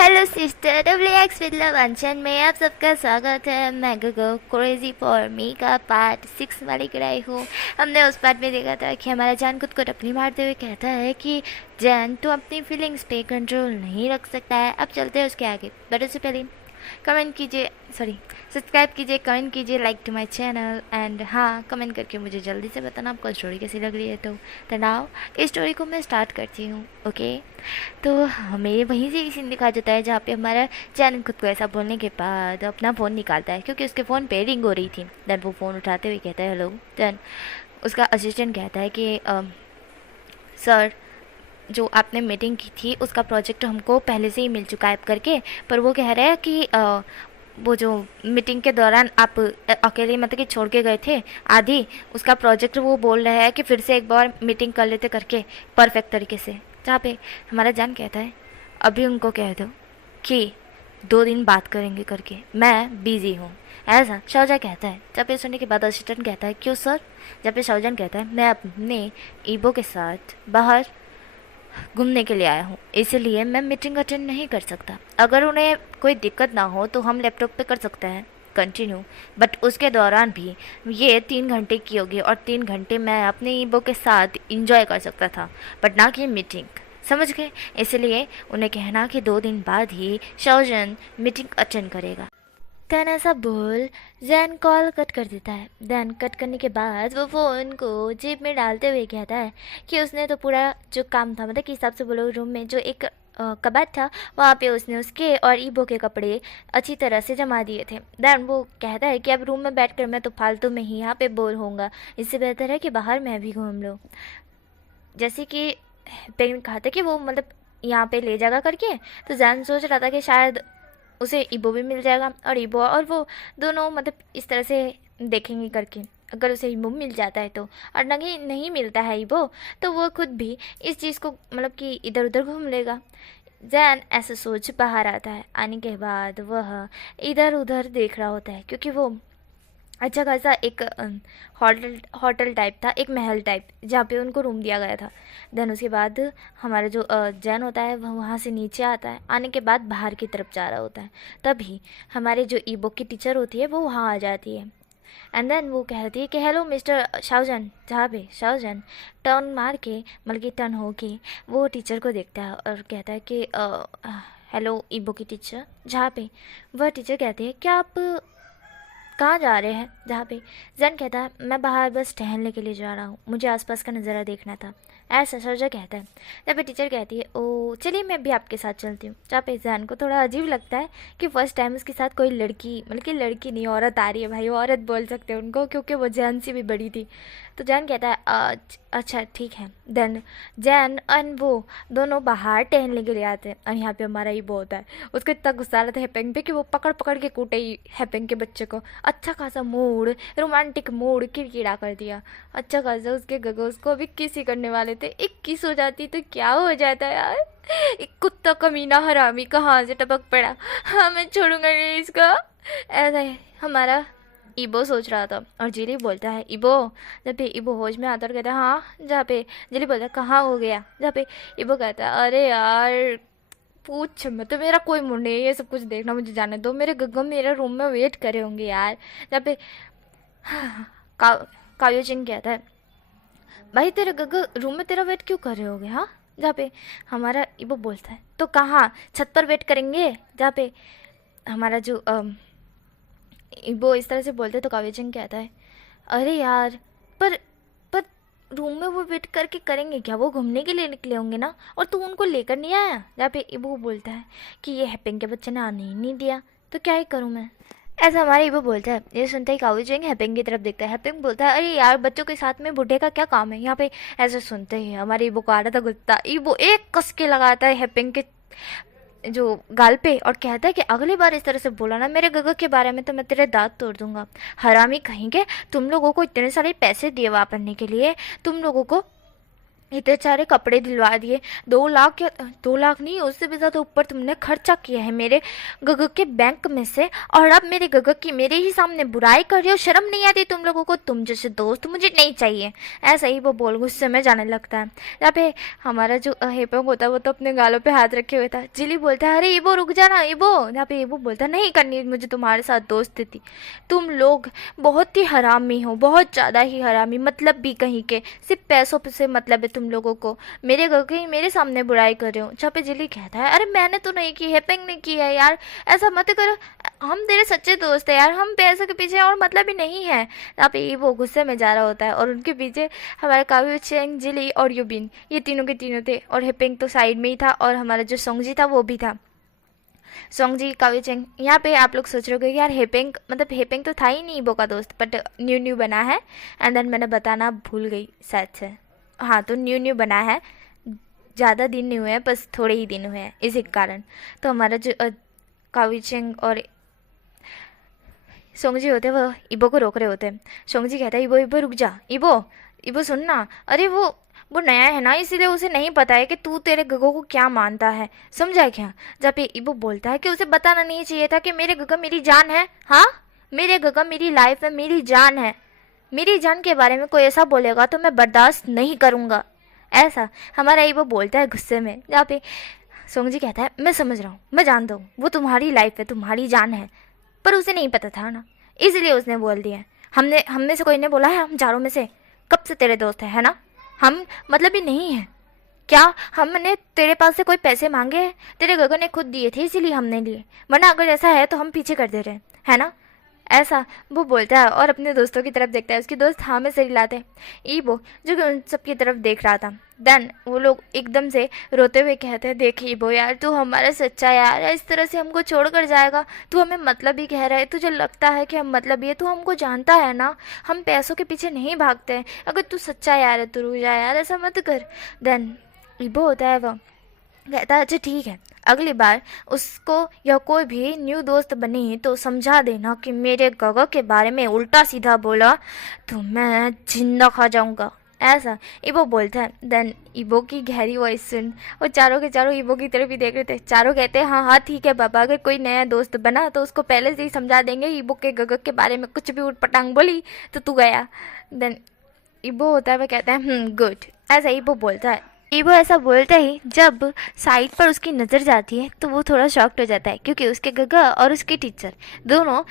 Hello sister W with love अनशन में आप सबका स्वागत है। मैं गगो क्रेजी फॉर मी का पार्ट 6 वाली कराई हूँ। हमने उस पार्ट में देखा था कि हमारा जान खुद को टपली मारते हुए कहता है कि जान तू अपनी फीलिंग्स पे कंट्रोल नहीं रख सकता है। अब चलते हैं उसके आगे, बट उससे पहले कमेंट कीजिए, सॉरी सब्सक्राइब कीजिए, कमेंट कीजिए, like to my channel and हाँ कमेंट करके मुझे जल्दी से बताना आपको स्टोरी कैसी लग रही है। तो नाउ इस स्टोरी को मैं स्टार्ट करती हूँ। ओके, तो हमें वहीं से एक सीन दिखा जाता है जहाँ पे हमारा चैनल खुद को ऐसा बोलने के बाद अपना फ़ोन निकालता है क्योंकि उसके फ़ोन पे रिंग हो रही थी। देन वो फ़ोन उठाते हुए कहता है हेलो। देन उसका असिस्टेंट कहता है कि सर जो आपने मीटिंग की थी उसका प्रोजेक्ट हमको पहले से ही मिल चुका है करके, पर वो कह रहे हैं कि वो जो मीटिंग के दौरान आप अकेले मतलब कि छोड़ के गए थे आधी, उसका प्रोजेक्ट वो बोल रहे हैं कि फिर से एक बार मीटिंग कर लेते करके परफेक्ट तरीके से। जहाँ पे हमारा जान कहता है अभी उनको कह दो कि 2 दिन बात करेंगे करके, मैं बिज़ी हूँ ऐसा शाहजहाँ कहता है। जब ये सुनने के बाद असिस्टेंट कहता है क्यों सर। जब ये शाहजहाँ कहता है मैं अपने ईबो के साथ बाहर घूमने के लिए आया हूँ, इसलिए मैं मीटिंग अटेंड नहीं कर सकता। अगर उन्हें कोई दिक्कत ना हो तो हम लैपटॉप पे कर सकते हैं कंटिन्यू, बट उसके दौरान भी ये 3 घंटे की होगी और 3 घंटे मैं अपने ईबो के साथ इंजॉय कर सकता था, बट ना कि मीटिंग, समझ गए। इसलिए उन्हें कहना कि 2 दिन बाद ही शाओजन मीटिंग अटेंड करेगा। देन ऐसा बोल जैन कॉल कट कर देता है। देन कट करने के बाद वो फ़ोन को जेब में डालते हुए कहता है कि उसने तो पूरा जो काम था, मतलब कि हिसाब से बोलो रूम में जो एक कबाड़ था वहाँ पे उसने उसके और ईबो के कपड़े अच्छी तरह से जमा दिए थे। देन वो कहता है कि अब रूम में बैठ कर मैं तो फालतू में ही यहाँ पे बोर होऊंगा, इससे बेहतर है कि बाहर मैं भी घूम लूँ। जैसे कि पेन कहा था कि वो मतलब यहाँ पे ले जाएगा करके, तो जैन सोच रहा था कि शायद उसे ईबो भी मिल जाएगा और ईबो और वो दोनों मतलब इस तरह से देखेंगे करके। अगर उसे ईबो मिल जाता है तो, और नहीं नहीं मिलता है ईबो तो वो खुद भी इस चीज़ को मतलब कि इधर उधर घूम लेगा। जैन ऐसा सोच बाहर आता है। आने के बाद वह इधर उधर देख रहा होता है क्योंकि वो अच्छा खासा एक होटल होटल टाइप था, एक महल टाइप जहाँ पे उनको रूम दिया गया था। देन उसके बाद हमारा जो जैन होता है वह वहाँ से नीचे आता है। आने के बाद बाहर की तरफ जा रहा होता है, तभी हमारे जो ई बुक की टीचर होती है वो वहाँ आ जाती है। एंड देन वो कहती है कि हेलो मिस्टर शाहजन। जहाँ पे शाहजन टर्न मार के मतलब कि टर्न हो के वो टीचर को देखता है और कहता है कि हेलो ई बुक की टीचर। जहाँ पे वह टीचर कहती है क्या आप कहाँ जा रहे हैं। जहाँ पे जैन कहता है मैं बाहर बस टहलने के लिए जा रहा हूँ, मुझे आसपास का नज़ारा देखना था, ऐसा सरजा कहता है। जहाँ पे टीचर कहती है ओ चलिए मैं भी आपके साथ चलती हूँ। जहाँ पे जैन को थोड़ा अजीब लगता है कि फर्स्ट टाइम उसके साथ कोई लड़की मतलब कि लड़की नहीं औरत आ रही है। भाई औरत बोल सकते हैं उनको क्योंकि वो जैन से भी बड़ी थी। तो जैन कहता है अच्छा ठीक है। देन जैन एंड वो दोनों बाहर टहलने के लिए आते हैं और यहाँ पे हमारा ही वो होता है, उसको इतना गुस्सा आता है हैपेंग पे कि वो पकड़ पकड़ के कूटे ही हैपेंग के बच्चे को। अच्छा खासा मूड, रोमांटिक मूड किरकिरा कर दिया। अच्छा खासा उसके गगोस को भी किस ही करने वाले थे, एक किस हो जाती तो क्या हो जाता यार। एक कुत्ता कमीना हरामी कहाँ से टपक पड़ा। हाँ मैं छोड़ूंगा नहीं इसका, ऐसा है हमारा ईबो सोच रहा था। और जिली बोलता है ईबो। जब पे ईबो होश में आता और कहता है हाँ। जहाँ पे जिली बोलता है कहाँ हो गया। जहाँ पे ईबो कहता है अरे यार पूछ मत, तो मेरा कोई मूड नहीं है ये सब कुछ देखना, मुझे जाने दो, मेरे गग्गम मेरे रूम में वेट करे होंगे यार। जहाँ पे का, काव्य चिंग कहता है भाई तेरे गग्गा रूम में तेरा वेट क्यों कर रहे होगे हाँ। जहाँ पे हमारा ईबो बोलता है तो कहाँ छत पर वेट करेंगे। जहाँ पे हमारा जो वो इस तरह से बोलते तो काव्यचंद कहता है अरे यार पर पर रूम में वो वेट करके करेंगे क्या, वो घूमने के लिए निकले होंगे ना, और तू उनको लेकर नहीं आया। जहाँ पे इबू बोलता है कि ये हैपिंग के बच्चे ने आने ही नहीं दिया तो क्या ही करूँ मैं, ऐसा हमारे इबू बोलता है। ये सुनते ही काव्यचंद हैपिंग की तरफ देखता है। हैपिंग बोलता है अरे यार बच्चों के साथ में बूढ़े का क्या काम है यहाँ पे। ऐसे सुनते ही हमारे इबू को आ रहा था गुस्सा, इबू एक कस के लगाता है हैपिंग के जो गाल पे और कहता है कि अगली बार इस तरह से बोला ना मेरे गगा के बारे में तो मैं तेरे दांत तोड़ दूंगा। हरामी कहेंगे, तुम लोगों को इतने सारे पैसे दिए वापरने के लिए, तुम लोगों को इतने सारे कपड़े दिलवा दिए, 2 लाख या 2 लाख नहीं, उससे भी ज़्यादा ऊपर तुमने खर्चा किया है मेरे गग के बैंक में से, और अब मेरे गग की मेरे ही सामने बुराई कर रही हो। शर्म नहीं आती तुम लोगों को? तुम जैसे दोस्त मुझे नहीं चाहिए। ऐसा ही वो बोल गुस्से में जाने लगता है। यहाँ पे हमारा जो हेपोंग होता है वो तो अपने गालों पे हाथ रखे हुए था। जिली बोलता है, अरे इबो रुक जाना इबो। यहाँ पे इबो बोलता है, नहीं करनी मुझे तुम्हारे साथ दोस्ती थी, तुम लोग बहुत ही हरामी हो, बहुत ज़्यादा ही हरामी, मतलब भी कहीं के, सिर्फ पैसों से मतलब है तुम लोगों को, मेरे घर की मेरे सामने बुराई कर रहे हो। जहाँ पे जिली कहता है, अरे मैंने तो नहीं की, हेपेंग ने की है यार, ऐसा मत करो, हम तेरे सच्चे दोस्त हैं यार, हम पैसों के पीछे और मतलब ही नहीं है। यहाँ पे वो गुस्से में जा रहा होता है और उनके पीछे हमारे काव्य चेंग, जिली और यूबिन, ये तीनों के तीनों थे, और हेपेंग तो साइड में ही था, और हमारा जो सोंगजी था वो भी था। सोंगजी, काव्य चेंग। यहाँ पे आप लोग सोच रहे हो कि यार हेपेंग, मतलब हेपेंग तो था ही नहीं इबो का दोस्त, बट न्यू न्यू बना है। एंड देन मैंने बताना भूल गई शायद से, हाँ तो न्यू न्यू बना है, ज़्यादा दिन नहीं हुए हैं, बस थोड़े ही दिन हुए हैं, इसी कारण। तो हमारा जो काव्य चेंग और सोंगजी होते हैं वो इबो को रोक रहे होते हैं। सोंगजी कहता है, इबो इबो रुक जा, इबो इबो सुनना, अरे वो नया है ना, इसीलिए उसे नहीं पता है कि तू तेरे गगो को क्या मानता है, समझा क्या? जब ये इबो बोलता है कि उसे बताना नहीं चाहिए था कि मेरे गगा मेरी जान है, हाँ मेरे गगा मेरी लाइफ है, मेरी जान है, मेरी जान के बारे में कोई ऐसा बोलेगा तो मैं बर्दाश्त नहीं करूँगा, ऐसा हमारा इबो बोलता है गुस्से में। जहाँ पे सोंगजी कहता है, मैं समझ रहा हूँ, मैं जानता हूँ, वो तुम्हारी लाइफ है, तुम्हारी जान है, पर उसे नहीं पता था ना, इसलिए उसने बोल दिया। हम में से कोई ने बोला है हम चारों में से कब से तेरे दोस्त है ना? हम मतलब ही नहीं है क्या? हमने तेरे पास से कोई पैसे मांगे हैं? तेरे गगन ने खुद दिए थे इसीलिए हमने लिए, वरना अगर ऐसा है तो हम पीछे कर दे रहे हैं, है ना? ऐसा वो बोलता है और अपने दोस्तों की तरफ देखता है। उसके दोस्त हाँ में सिर हिलाते हैं। ईबो जो कि उन सब की तरफ देख रहा था। देन वो लोग एकदम से रोते हुए कहते हैं, देख ईबो यार, तू हमारा सच्चा यार है, इस तरह से हमको छोड़ कर जाएगा? तू हमें मतलब ही कह रहा है, तुझे लगता है कि हम मतलब ये, तू हमको जानता है ना, हम पैसों के पीछे नहीं भागते हैं, अगर तू सच्चा यार है तो रुक जा यार, ऐसा मत कर। देन ईबो होता है वो कहता है, अच्छा ठीक है, अगली बार उसको या कोई भी न्यू दोस्त बनी तो समझा देना कि मेरे गगा के बारे में उल्टा सीधा बोला तो मैं जिंदा खा जाऊंगा, ऐसा इबो बोलता है। देन इबो की गहरी वॉइस सुन, और चारों के चारों इबो की तरफ ही देख रहे थे। चारों कहते हैं, हाँ हाँ ठीक है बाबा, अगर कोई नया दोस्त बना तो उसको पहले से ही समझा देंगे, इबो के गगा के बारे में कुछ भी उटपटांग बोली तो तू गया। देन इबो होता है वह कहता है, गुड, ऐसा इबो बोलता है। इबो ऐसा बोलते ही जब साइड पर उसकी नज़र जाती है तो वो थोड़ा शॉक्ड हो जाता है, क्योंकि उसके गगा और उसके टीचर दोनों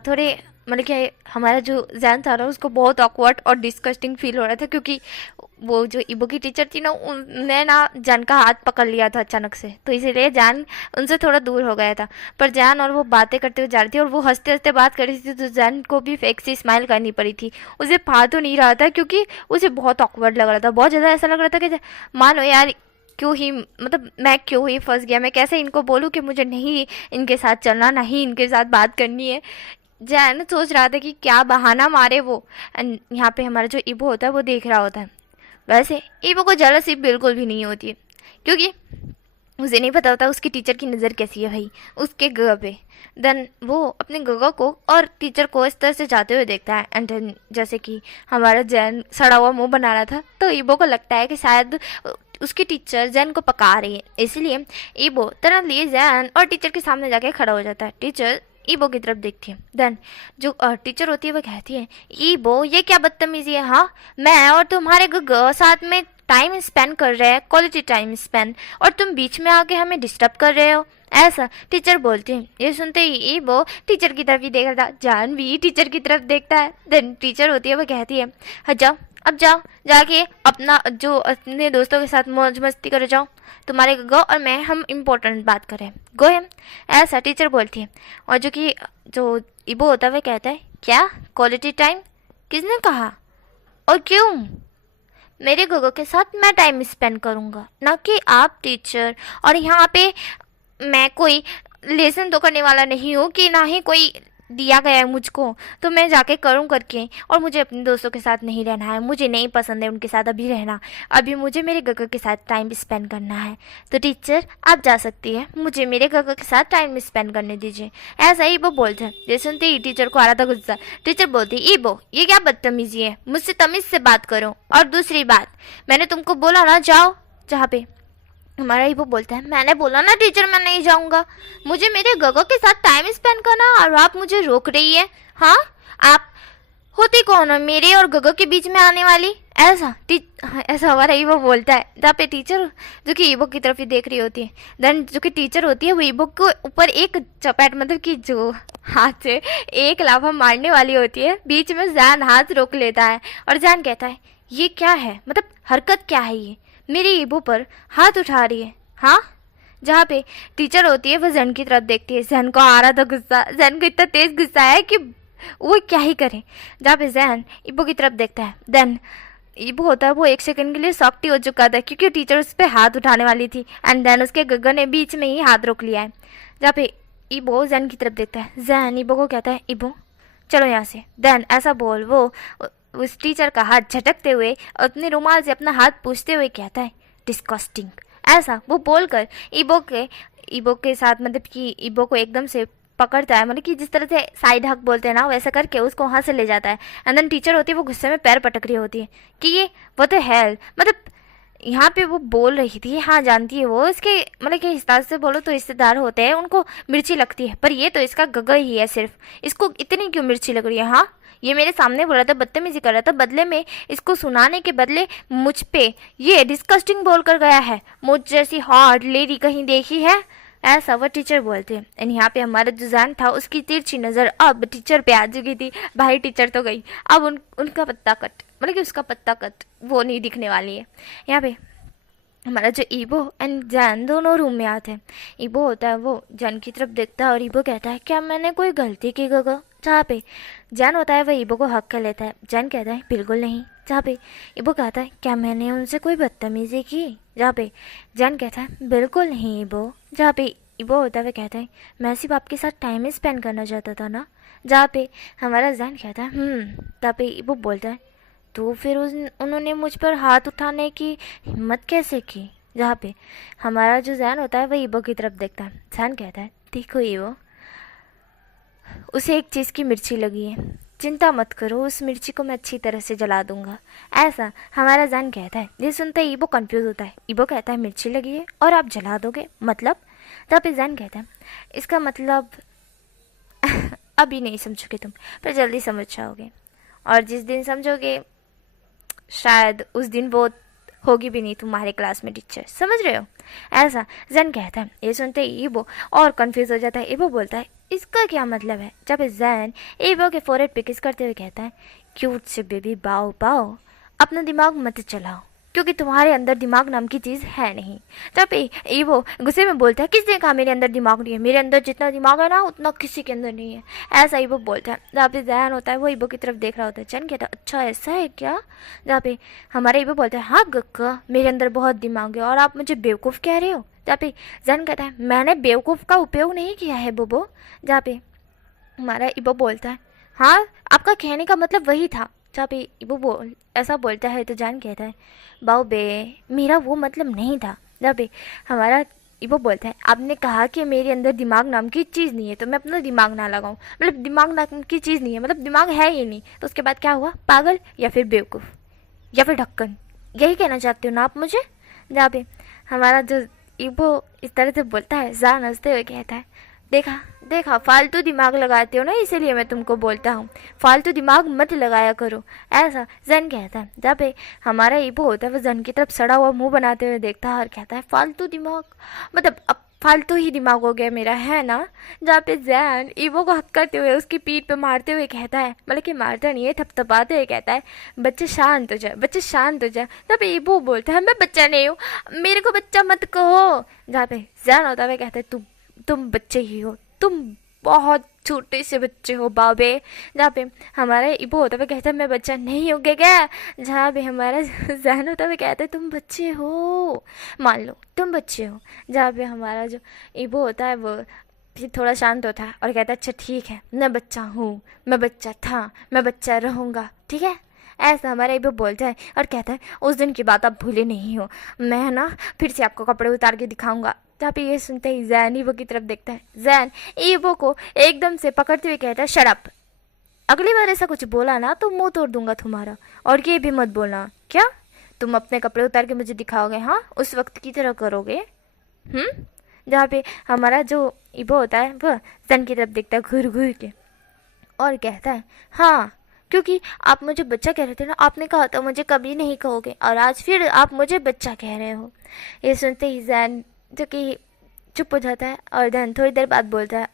थोड़े, मतलब कि हमारा जो जैन था ना उसको बहुत ऑकवर्ड और डिस्कस्टिंग फील हो रहा था, क्योंकि वो जो इबो की टीचर थी ना उन्हें ना जान का हाथ पकड़ लिया था अचानक से, तो इसीलिए जान उनसे थोड़ा दूर हो गया था। पर जान और वो बातें करते हुए जा रही थी और वो हंसते हंसते बात कर रही थी, तो जान को भी फेक सी स्माइल करनी पड़ी थी। उसे पा तो नहीं रहा था क्योंकि उसे बहुत ऑकवर्ड लग रहा था, बहुत ज़्यादा ऐसा लग रहा था कि मानो यार क्यों ही, मतलब मैं क्यों ही फंस गया, मैं कैसे इनको बोलूँ कि मुझे नहीं इनके साथ चलना, नहीं इनके साथ बात करनी है। जैन सोच रहा था कि क्या बहाना मारे वो। एंड यहाँ पे हमारा जो इबो होता है वो देख रहा होता है। वैसे इबो को जेलसी बिल्कुल भी नहीं होती है, क्योंकि उसे नहीं पता होता उसकी टीचर की नज़र कैसी है भाई उसके गगा पे। देन वो अपने गगा को और टीचर को इस तरह से जाते हुए देखता है। एंड देन जैसे कि हमारा जैन सड़ा हुआ मुंह बना रहा था, तो इबो को लगता है कि शायद उसकी टीचर जैन को पका रही है, इसलिए इबो तुरंत लिए जैन और टीचर के सामने जाके खड़ा हो जाता है। टीचर ईबो की तरफ देखती है। देन जो टीचर होती है वो कहती है, ईबो ये क्या बदतमीजी है, हाँ मैं और तुम्हारे गगा साथ में टाइम स्पेंड कर रहे हैं, क्वालिटी टाइम स्पेंड, और तुम बीच में आके हमें डिस्टर्ब कर रहे हो, ऐसा टीचर बोलती है। ये सुनते ही ईबो टीचर की तरफ ही देख रहा था, जान भी टीचर की तरफ देखता है। देन टीचर होती है वो कहती है, हाँ जाओ अब जाओ जाके अपना जो अपने दोस्तों के साथ मौज मस्ती करे जाओ, तुम्हारे गगा और मैं हम इम्पोर्टेंट बात करें, गो हम, ऐसा टीचर बोलती है। और जो इबो होता है वह कहता है, क्या क्वालिटी टाइम, किसने कहा और क्यों? मेरे गगा के साथ मैं टाइम स्पेंड करूँगा, ना कि आप टीचर। और यहाँ पे मैं कोई लेसन तो करने वाला नहीं हूँ कि ना ही कोई दिया गया है मुझको, तो मैं जाके करूँ करके। और मुझे अपने दोस्तों के साथ नहीं रहना है, मुझे नहीं पसंद है उनके साथ अभी रहना। अभी मुझे मेरे गगा के साथ टाइम स्पेंड करना है। तो टीचर आप जा सकती है, मुझे मेरे गगा के साथ टाइम स्पेंड करने दीजिए। ऐसा ही वो बोलते हैं। ये सुनते ही टीचर को आ रहा था गुस्सा। टीचर बोलती, ईबो ये क्या बदतमीजी है, मुझसे तमीज से बात करो। और दूसरी बात, मैंने तुमको बोला ना जाओ। जहाँ पे हमारा ईबो बोलता है, मैंने बोला ना टीचर मैं नहीं जाऊंगा, मुझे मेरे गगो के साथ टाइम स्पेंड करना और आप मुझे रोक रही है। हाँ, आप होती कौन है मेरे और गगो के बीच में आने वाली? ऐसा हमारा ईबो बोलता है। जहाँ पे टीचर जो कि ईबो की तरफ ही देख रही होती है, देन जो कि टीचर होती है वो ईबो के ऊपर एक चपेट, मतलब कि जो हाथ से एक लाफा मारने वाली होती है, बीच में जैन हाथ रोक लेता है। और जैन कहता है, ये क्या है, मतलब हरकत क्या है ये, मेरी ईबो पर हाथ उठा रही है। हाँ, जहाँ पे टीचर होती है वो जैन की तरफ देखती है। जैन को आ रहा था गुस्सा, जैन को इतना तेज गुस्सा है कि वो क्या ही करे। जहाँ पे जैन ईबो की तरफ देखता है, देन ईबो होता है वो एक सेकंड के लिए सॉफ्टी हो चुका था क्योंकि टीचर उस पर हाथ उठाने वाली थी। एंड देन उसके गग्गा ने बीच में ही हाथ रोक लिया है। जहाँ पे ईबो जैन की तरफ देखता है, जैन ईबो को कहता है, ईबो चलो यहाँ से। देन ऐसा बोल वो उस टीचर का हाथ झटकते हुए अपने रुमाल से अपना हाथ पूछते हुए कहता है, डिस्कस्टिंग। ऐसा वो बोलकर ईबो के साथ, मतलब कि ईबो को एकदम से पकड़ता है, मतलब कि जिस तरह से साइड हक बोलते हैं ना, वैसा करके उसको वहाँ से ले जाता है। एंड देन टीचर होती है वो गुस्से में पैर पटक रही होती है कि ये वो तो हेल, मतलब यहाँ पे वो बोल रही थी, हाँ जानती है वो इसके, मतलब कि हिसाब से बोलो तो रिश्तेदार होते हैं उनको मिर्ची लगती है, पर ये तो इसका गगा ही है सिर्फ, इसको इतनी क्यों मिर्ची लग रही है। हाँ, ये मेरे सामने बोल रहा था, बदतमीजी कर रहा था, बदले में इसको सुनाने के बदले मुझ पे ये डिस्कस्टिंग बोल कर गया है। मुझ जैसी हॉट लेडी कहीं देखी है? ऐसा वो टीचर बोलते हैं। एंड यहाँ पे हमारा जो जैन था उसकी तिरछी नज़र अब टीचर पे आ चुकी थी। भाई टीचर तो गई, अब उनका पत्ता कट, मतलब कि उसका पत्ता कट वो नहीं दिखने वाली है। यहाँ पे हमारा जो ईबो एंड जैन दोनों रूम में आते हैं। ईबो होता है वो जैन की तरफ देखता है और ईबो कहता है, क्या मैंने कोई गलती की गगा? जहाँ पे जैन होता है वो ईबो को हक कर लेता है। जैन कहता है, बिल्कुल नहीं। जहाँ पे ईबो कहता है, क्या मैंने उनसे कोई बदतमीजी की? जहाँ पे जैन कहता है, बिल्कुल नहीं ईबो। जहाँ पे ईबो होता है वो कहता है, मैं सिर्फ आपके साथ टाइम स्पेंड करना चाहता था ना। जहाँ पे हमारा जैन कहता है जहाँ पे ईबो बोलता है, तो फिर उन्होंने मुझ पर हाथ उठाने की हिम्मत कैसे की? जहाँ पे हमारा जो जैन होता है वह ईबो की तरफ देखता है। जैन कहता है, देखो ईबो, उसे एक चीज़ की मिर्ची लगी है, चिंता मत करो, उस मिर्ची को मैं अच्छी तरह से जला दूंगा। ऐसा हमारा जैन कहता है। ये सुनते ही ईबो कंफ्यूज होता है। ईबो कहता है, मिर्ची लगी है और आप जला दोगे, मतलब? तब पे जैन कहता है, इसका मतलब अभी नहीं समझोगे तुम, पर जल्दी समझ जाओगे, और जिस दिन समझोगे शायद उस दिन वो होगी भी नहीं तुम्हारे क्लास में टीचर, समझ रहे हो? ऐसा जैन कहता है। ये सुनते ही ईबो और कंफ्यूज हो जाता है। ईबो बोलता है, इसका क्या मतलब है? जब जैन ईबो के फोरहेड पे किस करते हुए कहता है, क्यूट से बेबी बाओ बाओ, अपना दिमाग मत चलाओ क्योंकि तुम्हारे अंदर दिमाग नाम की चीज़ है नहीं। तब ईबो गुस्से में बोलता है, किसने कहा मेरे अंदर दिमाग नहीं है? मेरे अंदर जितना दिमाग है ना उतना किसी के अंदर नहीं है। ऐसा ईबो बोलता है। जहाँ पे जैन होता है वो ईबो की तरफ देख रहा होता है। जैन कहता है, अच्छा ऐसा है क्या? जहाँ पे हमारा ईबो बोलता है, हाँ गक्का, मेरे अंदर बहुत दिमाग है और आप मुझे बेवकूफ़ कह रहे हो। जहाँ पे जैन कहता है, मैंने बेवकूफ़ का उपयोग नहीं किया है बोबो। जहाँ पे हमारा ईबो बोलता है, हाँ आपका कहने का मतलब वही था। जहाँ पे ईबो ऐसा बोलता है तो जैन कहता है, बाओ बे, मेरा वो मतलब नहीं था। जहाँ पे हमारा ईबो बोलता है, आपने कहा कि मेरे अंदर दिमाग नाम की चीज़ नहीं है तो मैं अपना दिमाग ना लगाऊं, मतलब दिमाग नाम की चीज़ नहीं है, मतलब दिमाग है ही नहीं। तो उसके बाद क्या हुआ? पागल या फिर बेवकूफ़ या फिर ढक्कन, यही कहना चाहते हो ना आप मुझे? जहाँ पे हमारा जो ईबो इस तरह से बोलता है, जैन हंसते हुए कहता है, देखा देखा, फालतू दिमाग लगाते हो ना, इसीलिए मैं तुमको बोलता हूँ, फालतू दिमाग मत लगाया करो। ऐसा जैन कहता है। जहाँ पे हमारा ईबो होता है वो जैन की तरफ सड़ा हुआ मुंह बनाते हुए देखता है और कहता है, फालतू दिमाग, मतलब अब फालतू ही दिमाग हो गया मेरा, है ना? जहाँ पे जैन ईबो को हक करते हुए उसकी पीठ पे मारते हुए कहता है, मतलब कि मारता नहीं है, थपथपाते हुए कहता है, बच्चे शांत हो जाए, बच्चे शांत हो जाए। तब ईबो बोलता है, मैं बच्चा नहीं हूँ, मेरे को बच्चा मत कहो। जहाँ पे जैन होता है कहता है, तुम बच्चे ही हो, तुम बहुत छोटे से बच्चे हो बाबे। जहाँ पे हमारा ईबो होता है कहता है, मैं बच्चा नहीं हो गया क्या? जहाँ पे हमारा जहन होता है कहता है, तुम बच्चे हो, मान लो तुम बच्चे हो। जहाँ पे हमारा जो ईबो होता है वो फिर थोड़ा शांत होता है और कहता है अच्छा ठीक है, मैं बच्चा हूँ, मैं बच्चा था, मैं बच्चा रहूँगा, ठीक है। ऐसा हमारा ईबो बोलता है और कहता है उस दिन की बात आप भूले नहीं हो, मैं ना फिर से आपको कपड़े उतार के दिखाऊंगा। जहाँ पे ये सुनते ही जैन ईबो की तरफ देखता है। जैन ईबो को एकदम से पकड़ते हुए कहता है शट अप, अगली बार ऐसा कुछ बोला ना तो मुंह तोड़ दूंगा तुम्हारा, और ये भी मत बोलना क्या तुम अपने कपड़े उतार के मुझे दिखाओगे, हाँ उस वक्त की तरह करोगे। जहाँ पे हमारा जो ईबो होता है वह जैन की तरफ देखता है घूर घूर के और कहता है हाँ क्योंकि आप मुझे बच्चा कह रहे थे ना, आपने कहा था मुझे कभी नहीं कहोगे और आज फिर आप मुझे बच्चा कह रहे हो। ये सुनते ही जैन जो कि चुप हो जाता है और देन थोड़ी देर बाद बोलता है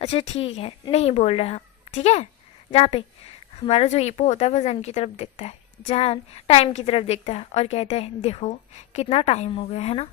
अच्छा ठीक है नहीं बोल रहा, ठीक है। जहाँ पे हमारा जो ईपो होता है वह जैन की तरफ देखता है, जैन टाइम की तरफ देखता है और कहता है देखो कितना टाइम हो गया है ना,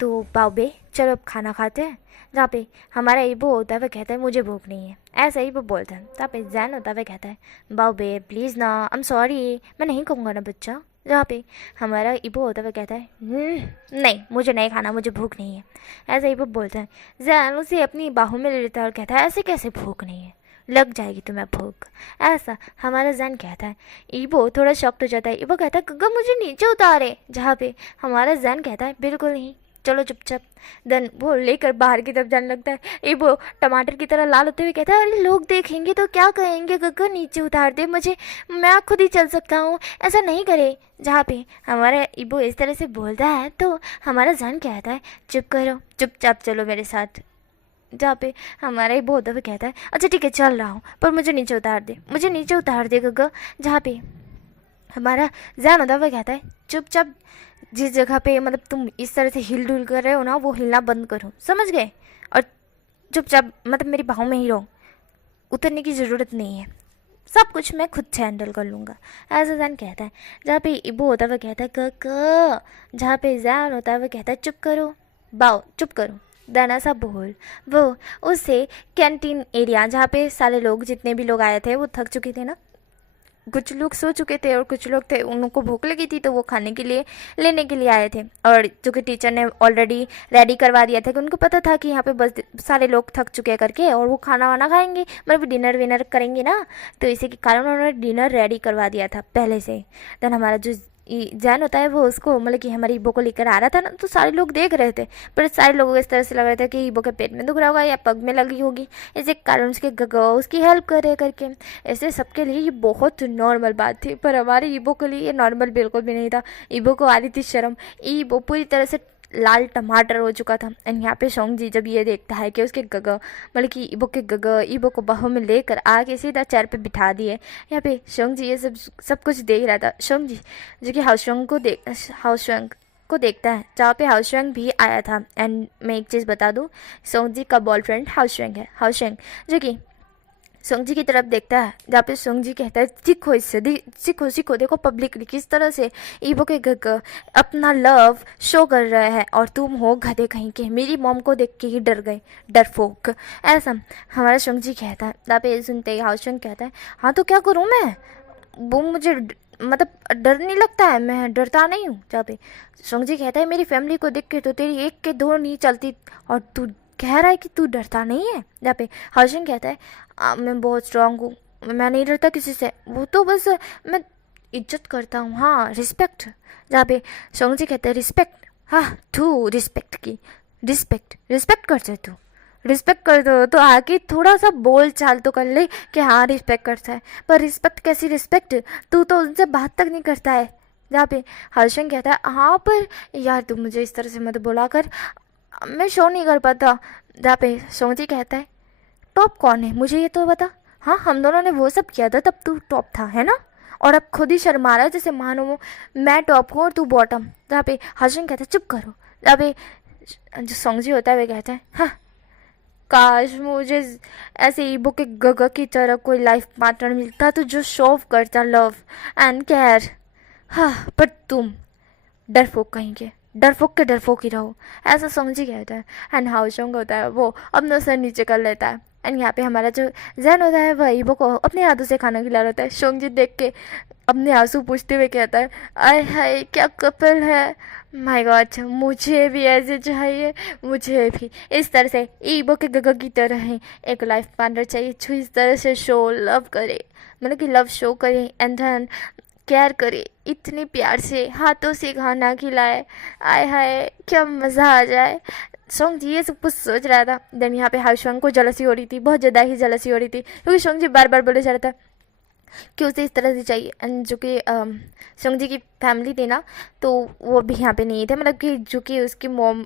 तो बाबे चलो अब खाना खाते हैं। जहाँ पे हमारा ईबो होता है वह कहता है मुझे भूख नहीं है, ऐसा ही वो बोलता है। जहाँ पे जैन होता है वह कहता है बाबे प्लीज़ ना, आई एम सॉरी, मैं नहीं कहूँगा ना बच्चा। जहाँ पे हमारा ईबो होता है वह कहता है नहीं मुझे नहीं खाना, मुझे भूख नहीं है, ऐसा ईबो बोलता है। जैन उसे अपनी बाहों में ले लेता है और कहता है ऐसे कैसे भूख नहीं है, लग जाएगी तुम्हें भूख, ऐसा हमारा जैन कहता है। ईबो थोड़ा शॉक्ट हो जाता है, ईबो कहता है गग्गा मुझे नीचे उतारे। जहाँ पे हमारा जैन कहता है बिल्कुल नहीं, चलो चुपचाप। देन वो लेकर बाहर की तरफ जाने लगता है। ईबो टमाटर की तरह लाल होते हुए कहता है अरे लोग देखेंगे तो क्या कहेंगे, गग्गा नीचे उतार दे मुझे, मैं खुद ही चल सकता हूँ, ऐसा नहीं करे। जहाँ पे हमारा ईबो इस तरह से बोलता है तो हमारा जैन कहता है चुप करो, चुपचाप चलो मेरे साथ। जहाँ पे हमारा ईबो होता हुआ कहता है अच्छा ठीक है चल रहा हूँ पर मुझे नीचे उतार दे, मुझे नीचे उतार दे गग्गा। जहाँ पे हमारा जैन होता हुआ कहता है चुपचाप जिस जगह पे मतलब तुम इस तरह से हिल डुल कर रहे हो ना वो हिलना बंद करो, समझ गए, और चुपचाप मतलब मेरी बाहों में ही रहो, उतरने की ज़रूरत नहीं है, सब कुछ मैं खुद से हैंडल कर लूँगा, ऐसा जैन कहता है। जहाँ पे ईबो होता हुआ कहता है क। जहाँ पे जैन होता है वह कहता है चुप करो बाओ चुप करो, देन ऐसा बोल वो उससे कैंटीन एरिया जहाँ पे सारे लोग जितने भी लोग आए थे वो थक चुके थे ना, कुछ लोग सो चुके थे और कुछ लोग थे उनको भूख लगी थी तो वो खाने के लिए लेने के लिए आए थे, और जो कि टीचर ने ऑलरेडी रेडी करवा दिया था कि उनको पता था कि यहाँ पे बस सारे लोग थक चुके हैं करके और वो खाना वाना खाएंगे मतलब डिनर विनर करेंगे ना, तो इसी के कारण उन्होंने डिनर रेडी करवा दिया था पहले से। देन हमारा जो जैन होता है वो उसको मतलब कि हमारी ईबो को लेकर आ रहा था ना, तो सारे लोग देख रहे थे पर सारे लोगों को इस तरह से लग रहा था कि ईबो के पेट में दुख रहा होगा या पग में लगी होगी, इसी कारण उसके गगा उसकी हेल्प करे करके। ऐसे सबके लिए ये बहुत नॉर्मल बात थी पर हमारे ईबो के लिए ये नॉर्मल बिल्कुल भी नहीं था। ईबो को आ रही थी शर्म, ईबो पूरी तरह से लाल टमाटर हो चुका था। एंड यहाँ पे सोंगजी जब ये देखता है कि उसके गगा मतलब कि ईबो के गगा ईबो को बाहों में लेकर आके सीधा चेयर पे बिठा दिए। यहाँ पे सोंगजी ये सब कुछ देख रहा था। सोंगजी जो कि हाउसवंग को देखता है, जहाँ पे हाउसवंग भी आया था। एंड मैं एक चीज़ बता दूँ, सोंगजी का बॉयफ्रेंड हाउसवंग है। हाउसवंग जो कि सोंगजी की तरफ देखता है, जहाँ पे सोंगजी कहता है सीखो इससे, सीखो सीखो, देखो पब्लिकली किस तरह से ईबो के गग अपना लव शो कर रहे हैं और तुम हो गधे कहीं के, मेरी मॉम को देख के ही डर गए डरपोक, ऐसा हमारा सोंगजी कहता है। जहाँ पे सुनते ही हाउसवंग कहता है हाँ तो क्या करूँ मैं, वो मुझे मतलब डर नहीं लगता है, मैं डरता नहीं हूँ। जहाँ पे सोंगजी कहता है मेरी फैमिली को देख के तो तेरी एक के दो नहीं चलती और तू कह रहा है कि तू डरता नहीं है। जहाँ पे हाउसवंग कहता है मैं बहुत स्ट्रांग हूँ, मैं नहीं डरता किसी से, वो तो बस मैं इज्जत करता हूँ, हाँ रिस्पेक्ट। जहाँ पे सोंगजी कहता है रिस्पेक्ट, हाँ तू रिस्पेक्ट की रिस्पेक्ट करते तू रिस्पेक्ट कर दो तो आके थोड़ा सा बोल चाल तो कर ले कि हाँ रिस्पेक्ट करता है, पर रिस्पेक्ट कैसी रिस्पेक्ट, तू तो उनसे बात तक नहीं करता है। जहाँ पे हाउसवंग कहता है हाँ पर यार तू मुझे इस तरह से मत बोला कर, मैं शो नहीं कर पाता। जहाँ पे सोंगजी कहता है टॉप कौन है मुझे ये तो बता, हाँ हम दोनों ने वो सब किया था तब तू टॉप था है ना, और अब खुद ही शर्मा रहा है जैसे मानो मैं टॉप हूँ और तू बॉटम। जहाँ पे हाउसवंग कहता है चुप करो। जहाँ पे जो सोंगजी होता है वे कहता है हाँ काश मुझे ऐसे ईबो के गगा की तरह कोई लाइफ पार्टनर मिलता तो जो शो ऑफ करता लव एंड केयर, हाँ पर तुम डरपोक कहेंगे, डरपोक के डरपोक ही रहो, ऐसा सोंगजी कहता है। एंड हाउसवंग होता है वो अपना सर नीचे कर लेता है एंड यहाँ पे हमारा जो जैन होता है वह ईबो को अपने हाथों से खाना खिला रहा होता है। सोंगजी देख के अपने आंसू पूछते हुए कहता है, आय हाय क्या कपल है, माय गॉड मुझे भी ऐसे चाहिए, मुझे भी इस तरह से ईबो के गगा की तरह ही एक लाइफ पार्टनर चाहिए जो इस तरह से शो लव करे, मतलब कि लव शो करे एंड देन केयर करे, इतनी प्यार से हाथों से खाना खिलाए, आय हाय क्या मज़ा आ जाए। सोंगजी ये सब कुछ सोच रहा था। देन यहाँ पे हाउशवांग को जलसी हो रही थी, बहुत ज़्यादा ही जलसी हो रही थी, क्योंकि सोंगजी बार बार बोले जा रहा था कि उसे इस तरह से चाहिए। एंड जो कि सोंगजी की फैमिली थी ना, तो वो भी यहाँ पे नहीं थे, मतलब कि जो कि उसकी मॉम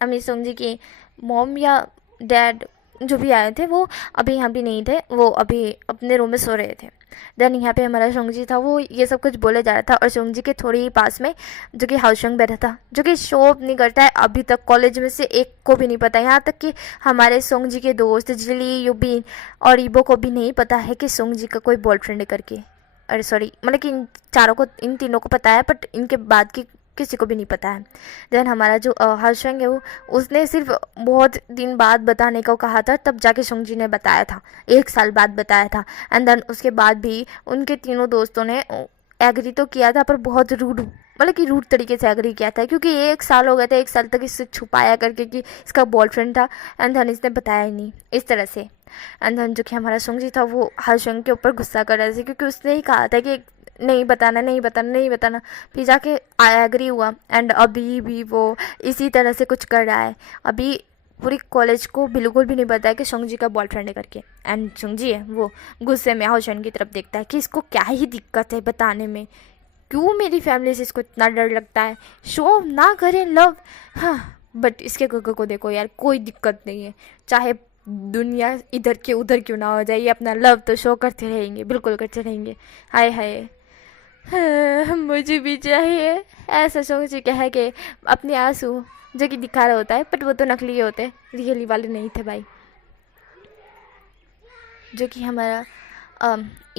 अमी सोंगजी की मॉम या डैड जो भी आए थे वो अभी यहाँ भी नहीं थे, वो अभी अपने रूम में सो रहे थे। देन यहाँ पे हमारा सोंगजी था, वो ये सब कुछ बोले जा रहा था, और सोंगजी के थोड़ी ही पास में जो कि हाउशंग बैठा था, जो कि शो अप नहीं करता है अभी तक, कॉलेज में से एक को भी नहीं पता, यहाँ तक कि हमारे सोंगजी के दोस्त जिली, यूबिन और ईबो को भी नहीं पता है कि सोंगजी का कोई बॉयफ्रेंड है करके। अरे सॉरी, मतलब कि इन चारों को, इन तीनों को पता है, बट इनके बाद की किसी को भी नहीं पता है। देन हमारा जो हर्षंग है वो, उसने सिर्फ बहुत दिन बाद बताने को कहा था, तब जाके सोंगजी ने बताया था, 1 साल बाद बताया था। एंड देन उसके बाद भी उनके तीनों दोस्तों ने एग्री तो किया था, पर बहुत रूड, मतलब कि रूड तरीके से एग्री किया था, क्योंकि 1 साल हो गया था, 1 साल तक इससे छुपाया करके कि इसका बॉयफ्रेंड था, एंड देन इसने बताया ही नहीं इस तरह से। एंड देन जो कि हमारा सोंगजी था वो हर्षंग के ऊपर गुस्सा कर रहा था, क्योंकि उसने ही कहा था कि नहीं बताना, नहीं बताना, नहीं बताना, फिर जाके एग्री हुआ। एंड अभी भी वो इसी तरह से कुछ कर रहा है, अभी पूरी कॉलेज को बिल्कुल भी नहीं पता है कि सोंगजी का बॉयफ्रेंड है करके। एंड सोंगजी है वो गुस्से में हाउशन की तरफ देखता है कि इसको क्या ही दिक्कत है बताने में, क्यों मेरी फैमिली से इसको इतना डर लगता है, शो ना करे लव। हाँ बट इसके गगो को देखो यार, कोई दिक्कत नहीं है, चाहे दुनिया इधर के उधर क्यों ना हो जाए, ये अपना लव तो शो करते रहेंगे, बिल्कुल करते रहेंगे। हाय हाय मुझे भी चाहिए, ऐसा सोच के है कि अपने आंसू जो कि दिखा रहा होता है, बट वो तो नकली होते, रियली वाले नहीं थे भाई। जो कि हमारा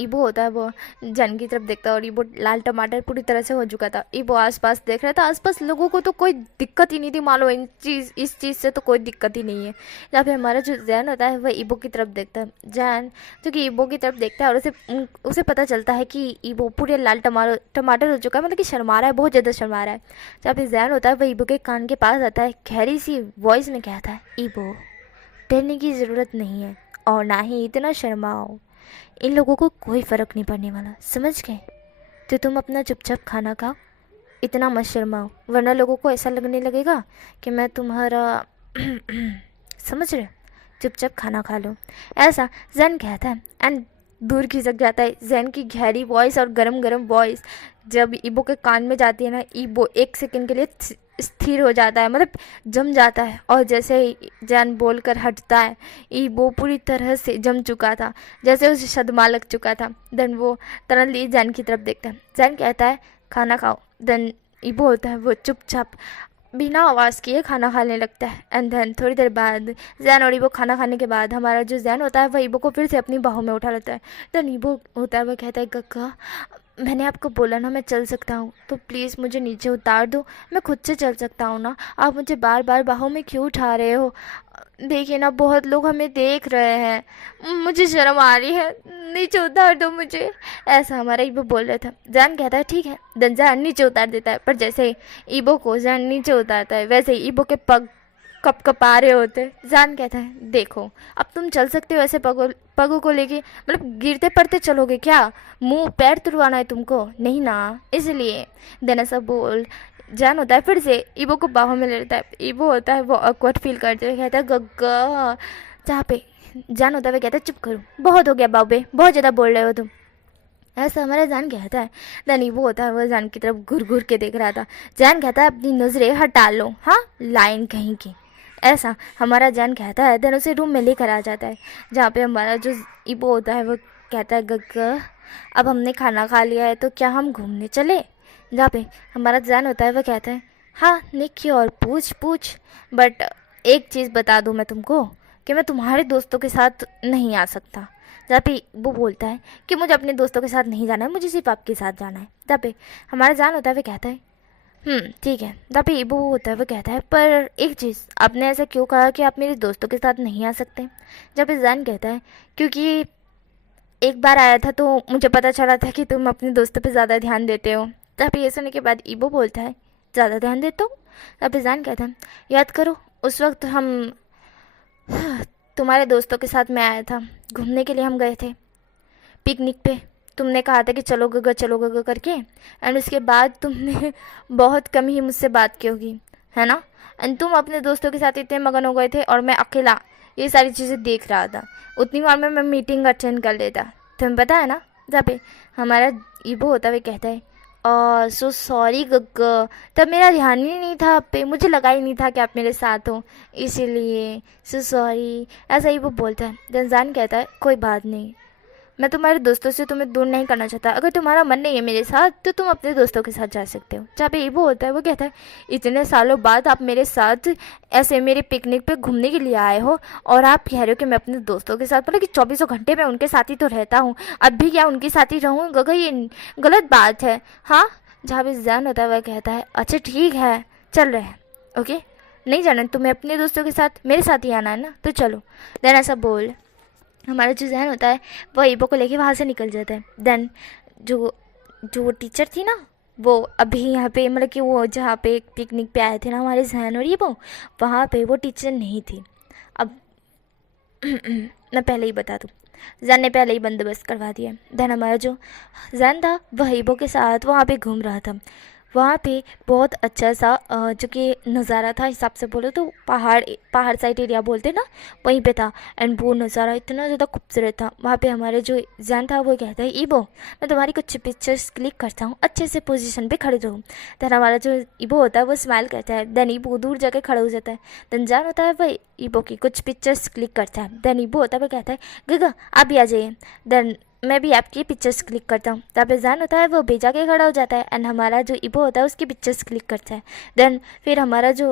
ईबो होता है वो जन की तरफ देखता है, और ईबो लाल टमाटर पूरी तरह से हो चुका था। ईबो आसपास देख रहा था, आसपास लोगों को तो कोई दिक्कत ही नहीं थी, मान लो इस चीज़ से तो कोई दिक्कत ही नहीं है। जहाँ पे हमारा जो जैन होता है वह ईबो की तरफ देखता है, जैन जो कि ईबो की तरफ देखता है, और उसे पता चलता है कि ईबो पूरे लाल टमाटर हो चुका है, मतलब कि शर्मा रहा है, बहुत ज़्यादा शर्मा रहा है। जहाँ पे जैन होता है वह ईबो के कान के पास आता है, गहरी सी वॉइस में कहता है, ईबो डरने की ज़रूरत नहीं है, और ना ही इतना शर्माओ, इन लोगों को कोई फ़र्क नहीं पड़ने वाला, समझ गए? तो तुम अपना चुपचाप खाना खाओ, इतना मत शर्माओ, वरना लोगों को ऐसा लगने लगेगा कि मैं तुम्हारा समझ रहे हो? चुपचाप खाना खा लो, ऐसा जैन कहता है। एंड दूर खिसक जाता है। जैन की गहरी वॉइस और गरम गरम वॉइस जब ईबो के कान में जाती है ना, ईबो 1 सेकंड के लिए स्थिर हो जाता है, मतलब जम जाता है, और जैसे ही जैन बोलकर हटता है, ईबो पूरी तरह से जम चुका था, जैसे उसे सदमा लग चुका था। देन वो तरनली जैन की तरफ देखता है, जैन कहता है खाना खाओ। देन ईबो होता है वो चुपचाप बिना आवाज़ किए खाना खाने लगता है। एंड देन थोड़ी देर बाद जैन और ईबो खाना खाने के बाद हमारा जो जैन होता है वह ईबो को फिर से अपनी बाहों में उठा लेता है। देन ईबो होता है वह कहता है, गक्का मैंने आपको बोला ना मैं चल सकता हूँ, तो प्लीज़ मुझे नीचे उतार दो, मैं खुद से चल सकता हूँ ना, आप मुझे बार बार बाहों में क्यों उठा रहे हो? देखिए ना बहुत लोग हमें देख रहे हैं, मुझे शर्म आ रही है, नीचे उतार दो मुझे, ऐसा हमारा ईबो बोल रहा था। जैन कहता है ठीक है। देन जैन नीचे उतार देता है, पर जैसे ईबो को जैन नीचे उतारता है वैसे ही ईबो के पग कप कपा रहे होते। जैन कहता है देखो अब तुम चल सकते हो ऐसे पगों को लेके, मतलब गिरते पड़ते चलोगे क्या? मुंह पैर तुड़वाना है तुमको? नहीं ना, इसलिए। देन ऐसा बोल जैन होता है फिर से ईबो को बाहों में ले लेता है। ईबो होता है वो ऑकवर्ड फील करते हुए कहता है गग्गा, जहाँ पे जैन होता है वो कहता है चुप करो, बहुत हो गया बाबे, बहुत ज़्यादा बोल रहे हो तुम, ऐसा हमारा जैन कहता है। देन ईबो होता है वो जैन की तरफ घूर घूर के देख रहा था। जैन कहता है अपनी नज़रें हटा लो, हाँ लाइन कहीं की, ऐसा हमारा जैन कहता है। देन उसे रूम में लेकर आ जाता है, जहाँ पे हमारा जो ईबो होता है वो कहता है गग्गा अब हमने खाना खा लिया है तो क्या हम घूमने चले? जहाँ पे हमारा जैन होता है वो कहता है हाँ निक्की और पूछ, बट एक चीज़ बता दूँ मैं तुमको कि मैं तुम्हारे दोस्तों के साथ नहीं आ सकता। जहाँ पे वो बोलता है कि मुझे अपने दोस्तों के साथ नहीं जाना है, मुझे सिर्फ आपके साथ जाना है। जहाँ पे हमारा जैन होता है वो कहता है ठीक है। तभी वो होता है, वो कहता है पर एक चीज़, आपने ऐसा क्यों कहा कि आप मेरे दोस्तों के साथ नहीं आ सकते? जब जैन कहता है क्योंकि एक बार आया था तो मुझे पता चला था कि तुम अपने दोस्तों पे ज़्यादा ध्यान देते हो। तभी ये सुनने के बाद ईबो बोलता है ज़्यादा ध्यान देता हूँ? तभी जैन कहता है याद करो उस वक्त हम तुम्हारे दोस्तों के साथ मैं आया था, घूमने के लिए हम गए थे पिकनिक पे। तुमने कहा था कि चलो गगा करके, एंड उसके बाद तुमने बहुत कम ही मुझसे बात की होगी, है ना? एंड तुम अपने दोस्तों के साथ इतने मगन हो गए थे और मैं अकेला ये सारी चीज़ें देख रहा था। उतनी बार में मैं मीटिंग अटेंड कर लेता, तुम्हें पता है ना? जहाँ पे हमारा ईबो होता हुए कहता है सो सॉरी गग्गा, तब मेरा ध्यान ही नहीं था आप पे, मुझे लगा ही नहीं था कि आप मेरे साथ हो, इसीलिए सो सॉरी, ऐसा ही वो बोलता है। रमज़ान कहता है कोई बात नहीं, मैं तुम्हारे दोस्तों से तुम्हें दूर नहीं करना चाहता, अगर तुम्हारा मन नहीं है मेरे साथ तो तुम अपने दोस्तों के साथ जा सकते हो। जहाँ पे ईबो होता है वो कहता है इतने सालों बाद आप मेरे साथ ऐसे मेरे पिकनिक पे घूमने के लिए आए हो और आप कह रहे हो कि मैं अपने दोस्तों के साथ, मतलब कि 24 घंटे मैं उनके साथ ही तो रहता हूँ, अब भी क्या उनके साथ ही रहूँ गगा? ये गलत बात है। हाँ, जहाँ पे जैन होता है वह कहता है अच्छा ठीक है चल रहे हैं, ओके, नहीं जाना तुम्हें अपने दोस्तों के साथ, मेरे साथ ही आना है ना, तो चलो। देन ऐसा बोल हमारा जो जहन होता है वो ईबो को लेके वहाँ से निकल जाता है। देन जो जो वो टीचर थी ना, वो अभी यहाँ पे, मतलब कि वो जहाँ पे पिकनिक पे आए थे ना हमारे जहन और ईबो, वहाँ पे वो टीचर नहीं थी। अब मैं पहले ही बता दूँ, जैन ने पहले ही बंदोबस्त करवा दिया। देन हमारा जो जैन था वह ईबो के साथ वहाँ पे घूम रहा था। वहाँ पे बहुत अच्छा सा जो कि नज़ारा था, हिसाब से बोलो तो पहाड़ साइड एरिया बोलते ना, वहीं पे था। एंड वो नज़ारा इतना ज़्यादा खूबसूरत था। वहाँ पे हमारे जो जैन था वो कहता है ईबो मैं तुम्हारी कुछ पिक्चर्स क्लिक करता हूँ, अच्छे से पोजीशन पे खड़े रहो। देन हमारा जो ईबो होता है वो स्माइल करता है। देन ईबो दूर जाके खड़ा हो जाता है। देन जैन होता है वह ईबो की कुछ पिक्चर्स क्लिक करता है। देन ईबो होता है वो कहता है गगा आप भी आ जाइए। देन मैं भी आपकी पिक्चर्स क्लिक करता हूँ। तब जैन होता है वो भेजा के खड़ा हो जाता है एंड हमारा जो ईबो होता है उसकी पिक्चर्स क्लिक करता है। देन फिर हमारा जो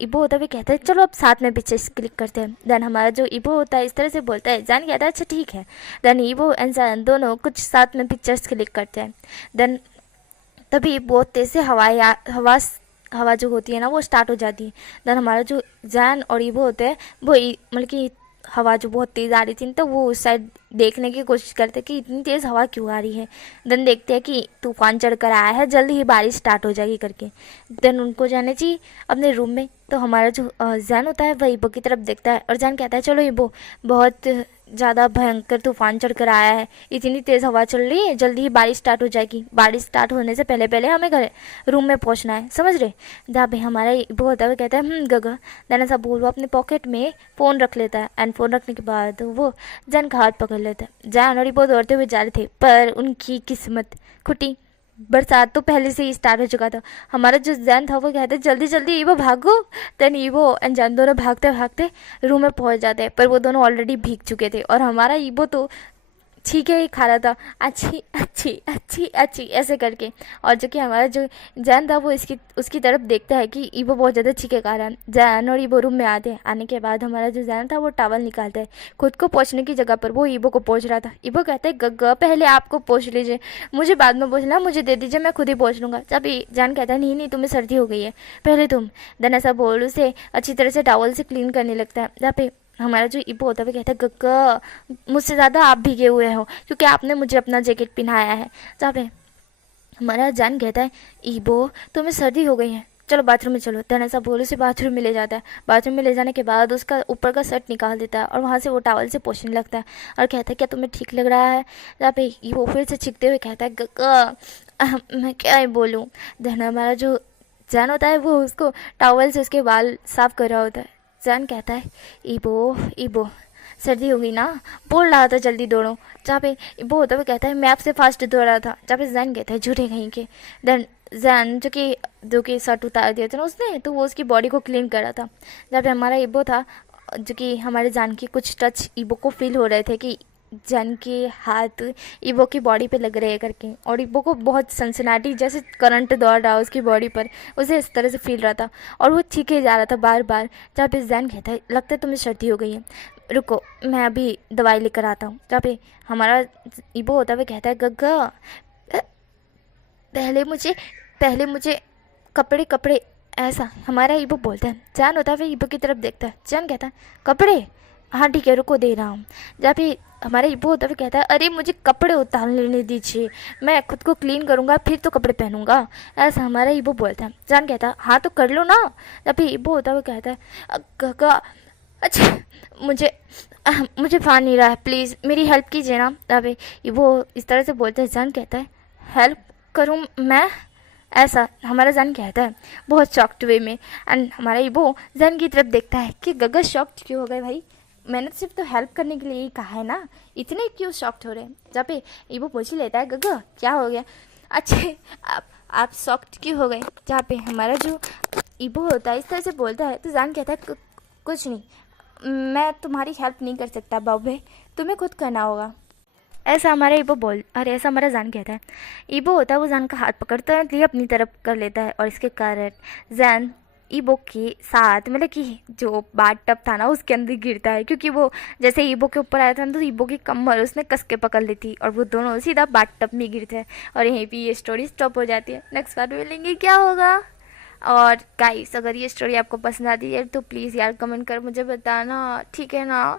ईबो होता है वो कहता है चलो अब साथ में पिक्चर्स क्लिक करते हैं। देन हमारा जो ईबो होता है इस तरह से बोलता है, जैन कहता है अच्छा ठीक है। देन ईबो एंड जैन दोनों कुछ साथ में पिक्चर्स क्लिक करते हैं। देन तभी बहुत तेज़ से हवा जो होती है ना वो स्टार्ट हो जाती है। देन हमारा जो जैन और ईबो होते हैं वो मतलब कि हवा जो बहुत तेज़ आ रही थी तो वो उस साइड देखने की कोशिश करते कि इतनी तेज़ हवा क्यों आ रही है। देन देखते हैं कि तूफान चढ़ कर आया है, जल्दी ही बारिश स्टार्ट हो जाएगी करके। देन उनको जाना चाहिए अपने रूम में। तो हमारा जो जैन होता है वह ईबो की तरफ देखता है और जैन कहता है चलो ईबो बहुत ज़्यादा भयंकर तूफान चढ़ कर आया है, इतनी तेज़ हवा चल रही है, जल्दी ही बारिश स्टार्ट हो जाएगी, बारिश स्टार्ट होने से पहले पहले हमें घर रूम में पहुंचना है, समझ रहे? जहाँ पे हमारा वो होता है कहता है गगा। देन ऐसा बोल वो अपने पॉकेट में फ़ोन रख लेता है एंड फ़ोन रखने के बाद वो जैन का हाथ पकड़ लेता है। जैन और वो दौड़ते हुए जा रहे थे पर उनकी किस्मत खुटी, बरसात तो पहले से ही स्टार्ट हो चुका था। हमारा जो जैन था वो कहते जल्दी जल्दी ईवो भागो। देन ईवो एंड जैन दोनों भागते भागते रूम में पहुंच जाते हैं पर वो दोनों ऑलरेडी भीग चुके थे और हमारा ईवो तो छींके ही खा रहा था, अच्छी अच्छी अच्छी अच्छी ऐसे करके। और जो कि हमारा जो जैन था वो इसकी उसकी तरफ देखता है कि ईबो बहुत ज़्यादा छींके खा रहा है। जैन और ईबो रूम में आते हैं। आने के बाद हमारा जो जैन था वो टॉवल निकालता है, खुद को पोंछने की जगह पर वो ईबो को पोंछ रहा था। ईबो कहता है गग्गा पहले आपको पोंछ लीजिए, मुझे बाद में पोंछना, मुझे दे दीजिए, मैं खुद ही पोंछ लूँगा। जब जैन कहता है नहीं नहीं तुम्हें सर्दी हो गई है, पहले तुम। देन ऐसा बोल उसे अच्छी तरह से टॉवल से क्लीन करने लगता है। जहाँ पे हमारा जो ईबो होता है वो कहता है गग्गा मुझसे ज़्यादा आप भीगे हुए हो क्योंकि आपने मुझे अपना जैकेट पहनाया है। जहाँ पे हमारा जान कहता है ईबो तुम्हें सर्दी हो गई है, चलो बाथरूम में चलो। देन ऐसा बोल उसे बाथरूम में ले जाता है। बाथरूम में ले जाने के बाद उसका ऊपर का शर्ट निकाल देता है और वहाँ से वो टॉवल से पोंछने लगता है और कहता है क्या तुम्हें ठीक लग रहा है? जहाँ पे ईबो फिर से छिकते हुए कहता है गग्गा मैं क्या ही बोलूँ। देन हमारा जो जैन होता है वो उसको टॉवल से उसके बाल साफ कर रहा होता है। जैन कहता है ईबो ईबो सर्दी हो गई ना, बोल रहा था जल्दी दौड़ो। जहाँ पे वो होता है कहता है मैं आपसे फास्ट दौड़ रहा था। जहाँ पे जैन कहता है झूठे कहीं के। देन जैन जो कि शर्ट उतार दिया था ना उसने, तो वो उसकी बॉडी को क्लीन कर रहा था। जहाँ पे हमारा ईबो था जो कि हमारे जान के कुछ टच ईबो को फील हो रहे थे कि जैन के हाथ ईबो की बॉडी पे लग रहे हैं करके, और ईबो को बहुत सनसनाटी जैसे करंट दौड़ रहा उसकी बॉडी पर, उसे इस तरह से फील रहा था और वो चीखे जा रहा था बार बार। जहाँ पे जैन कहता है लगता है तुम्हें सर्दी हो गई है, रुको मैं अभी दवाई लेकर आता हूँ। जहाँ पे हमारा ईबो होता है वो कहता है गग्गा पहले मुझे कपड़े कपड़े, ऐसा हमारा ईबो बोलता है। जान होता है ईबो की तरफ देखता है। जान कहता है कपड़े, हाँ ठीक है रुको दे रहा हूँ। जहाँ पे हमारा ईबो होता है कहता है अरे मुझे कपड़े उतार लेने दीजिए, मैं खुद को क्लीन करूँगा फिर तो कपड़े पहनूंगा, ऐसा हमारा ईबो बोलता है। जान कहता है हाँ तो कर लो ना। जहाँ पे ईबो होता है कहता है काका अच्छा मुझे फान नहीं रहा है, प्लीज़ मेरी हेल्प कीजिए ना। जहाँ पे ईबो इस तरह से बोलता है। जान कहता है हेल्प करूँ मैं, ऐसा हमारा जन कहता है बहुत शॉक्ड वे में। एंड हमारा ईबो जन की तरफ देखता है कि गगा शॉक्ड क्यों हो गए भाई, मैंने तो सिर्फ तो हेल्प करने के लिए ही कहा है ना, इतने क्यों शॉक्ड हो रहे हैं। जहाँ पे ईबो पूछ ही लेता है गगा क्या हो गया, अच्छा आप शॉक्ड क्यों हो गए। जहाँ पे हमारा जो ईबो होता है इस तरह से बोलता है तो जान कहता है कुछ नहीं, मैं तुम्हारी हेल्प नहीं कर सकता बाबू, तुम्हें खुद करना होगा, ऐसा हमारा ईबो बोल। अरे ऐसा हमारा जान कहता है। ईबो होता है वो जान का हाथ पकड़ता है लिए अपनी तरफ कर लेता है और इसके कारण जैन ईबो के साथ मतलब कि जो बाट टब था ना उसके अंदर गिरता है, क्योंकि वो जैसे ईबो के ऊपर आया था ना तो ईबो की कमर उसने कस के पकड़ ली थी और वो दोनों सीधा बाट टब में गिरते हैं और यहीं पे ये स्टोरी स्टॉप हो जाती है। नेक्स्ट पार्ट में मिलेंगे क्या होगा। और गाइस अगर ये स्टोरी आपको पसंद आती है तो प्लीज़ यार कमेंट कर मुझे बताना, ठीक है ना।